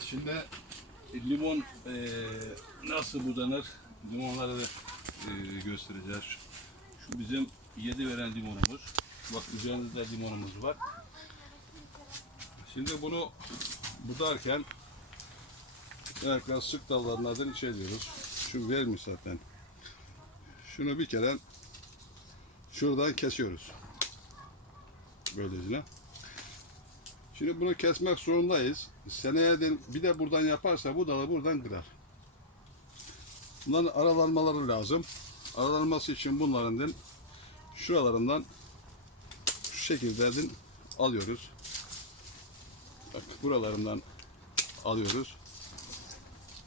Şimdi limon eee, nasıl budanır? Limonları da eee, göstereceğiz. Şu, bizim yedi veren limonumuz. Bak üzerinde limonumuz var. Şimdi bunu budarken Erkan sık dallarının adını şey diyoruz. Şu vermiş zaten. Şunu bir kere şuradan kesiyoruz. Böylece. Şimdi bunu kesmek zorundayız. Seneye de bir de buradan yaparsa bu dalı buradan kırar. Bunların aralanmaları lazım. Aralanması için bunların din, şuralarından şu şekilde din alıyoruz. Bak buralarından alıyoruz.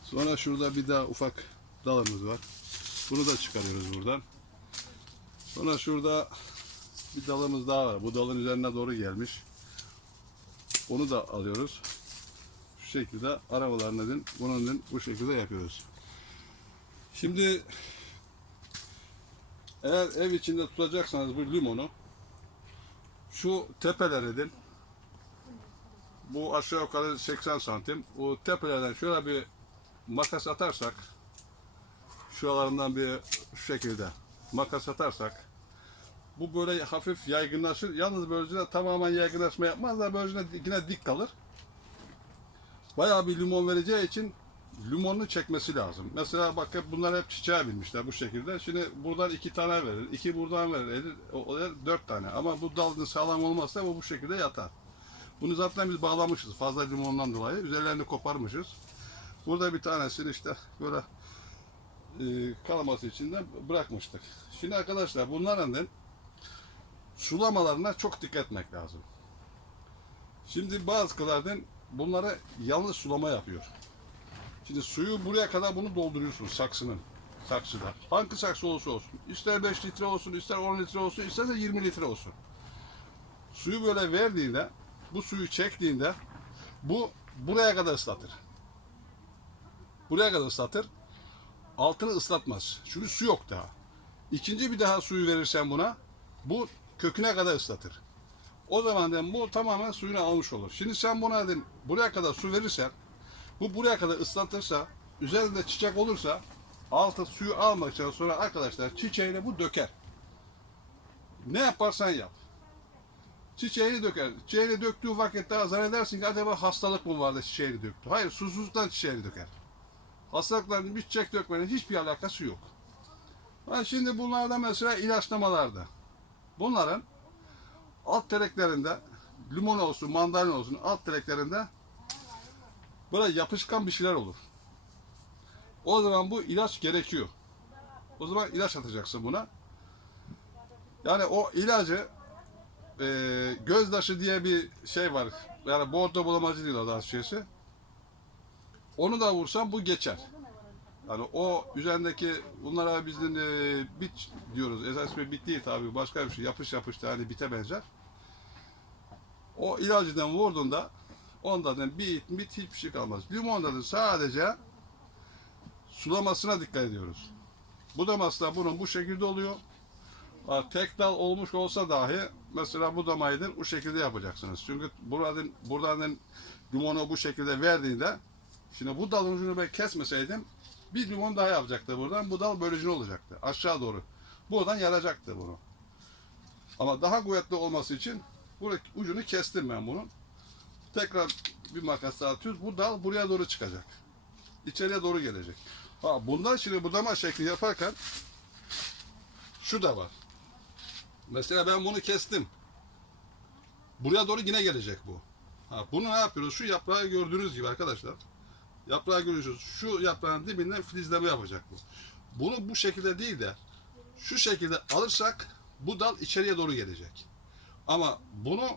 Sonra şurada bir daha ufak dalımız var. Bunu da çıkarıyoruz buradan. Sonra şurada bir dalımız daha var. Bu dalın üzerine doğru gelmiş. Onu da alıyoruz. Şu şekilde arabalarını din, bunun din, bu şekilde yapıyoruz. Şimdi eğer ev içinde tutacaksanız bu limonu şu tepeleri din, bu aşağı yukarı 80 santim. Bu tepelerden şöyle bir makas atarsak şuralarından bir şu şekilde makas atarsak bu böyle hafif yaygınlaşır. Yalnız böylece tamamen yaygınlaşma yapmaz da böylece yine dik kalır. Bayağı bir limon vereceği için limonunu çekmesi lazım. Mesela bak hep bunlar hep çiçeğe binmişler bu şekilde. Şimdi buradan iki tane verir, iki buradan verir, o, o dört tane. Ama bu dalın sağlam olmazsa bu bu şekilde yatar. Bunu zaten biz bağlamışız fazla limondan dolayı. Üzerlerini koparmışız. Burada bir tanesini işte böyle e, kalaması içinde bırakmıştık. Şimdi arkadaşlar bunların sulamalarına çok dikkat etmek lazım. Şimdi bazılardan bunlara yanlış sulama yapıyor. Şimdi suyu buraya kadar bunu dolduruyorsun saksının. Saksıda. Hangi saksı olursa olsun. İster 5 litre olsun, ister 10 litre olsun, isterse 20 litre olsun. Suyu böyle verdiğinde, bu suyu çektiğinde bu buraya kadar ıslatır. Buraya kadar ıslatır. Altını ıslatmaz. Çünkü su yok daha. İkinci bir daha suyu verirsen buna bu köküne kadar ıslatır. O zaman de bu tamamen suyunu almış olur. Şimdi sen buna de, buraya kadar su verirsen bu buraya kadar ıslatırsa üzerinde çiçek olursa altı suyu almak için sonra arkadaşlar çiçeğini bu döker. Ne yaparsan yap. Çiçeğini döker. Çiçeğini döktüğü vakitte zannedersin ki acaba hastalık mı vardı çiçeğini döktü. Hayır susuzluktan çiçeğini döker. Hastalıkların bir çiçek dökmenin hiçbir alakası yok. Ha şimdi bunlarda mesela ilaçlamalarda. Bunların alt tereklerinde limon olsun, mandalina olsun alt tereklerinde böyle yapışkan bir şeyler olur. O zaman bu ilaç gerekiyor. O zaman ilaç atacaksın buna. Yani o ilacı e, gözdaşı diye bir şey var. Yani bordo bulamacı diyorlar daha şeysi. Onu da vursan bu geçer. Yani o üzerindeki bunlara bizim e, bit diyoruz. Esas bir bit değil tabii. Başka bir şey. Yapış yapış hani bite benzer. O ilacından vurduğunda ondan bit bit hiçbir şey kalmaz. Limonda da sadece sulamasına dikkat ediyoruz. Budaması bunun bu şekilde oluyor. Tek dal olmuş olsa dahi mesela budamayı bu şekilde yapacaksınız. Çünkü buradan buradan limonu bu şekilde verdiğinde şimdi bu dalın ucunu ben kesmeseydim bir limon daha yapacaktı buradan. Bu dal bölücü olacaktı. Aşağı doğru. Buradan yaracaktı bunu. Ama daha kuvvetli olması için buradaki ucunu kestim ben bunun. Tekrar bir makas daha atıyoruz. Bu dal buraya doğru çıkacak. İçeriye doğru gelecek. Ha bundan şimdi budama şekli yaparken şu da var. Mesela ben bunu kestim. Buraya doğru yine gelecek bu. Ha, bunu ne yapıyoruz? Şu yaprağı gördüğünüz gibi arkadaşlar. Yaprağı görüyorsunuz. Şu yaprağın dibinden filizleme yapacak bu. Bunu bu şekilde değil de şu şekilde alırsak bu dal içeriye doğru gelecek. Ama bunu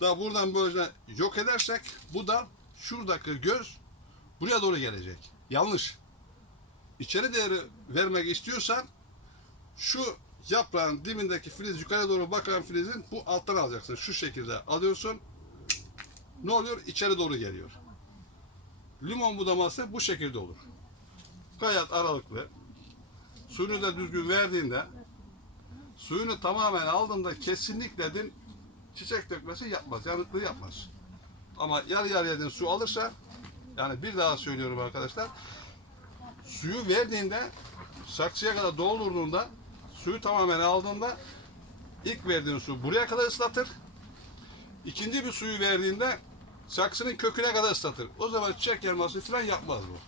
da buradan böyle yok edersek bu dal şuradaki göz buraya doğru gelecek. Yanlış. İçeri değeri vermek istiyorsan şu yaprağın dibindeki filiz yukarı doğru bakan filizin bu alttan alacaksın. Şu şekilde alıyorsun. Ne oluyor? İçeri doğru geliyor. Limon budaması bu şekilde olur. Gayet aralıklı. Suyunu da düzgün verdiğinde suyunu tamamen aldığında kesinlikle din çiçek dökmesi yapmaz. Yanıklığı yapmaz. Ama yarı yarıya din su alırsa yani bir daha söylüyorum arkadaşlar. Suyu verdiğinde saksıya kadar doldurduğunda suyu tamamen aldığında ilk verdiğin su buraya kadar ıslatır. İkinci bir suyu verdiğinde Saksının köküne kadar ıslatır. O zaman çiçek elması falan yapmaz bu.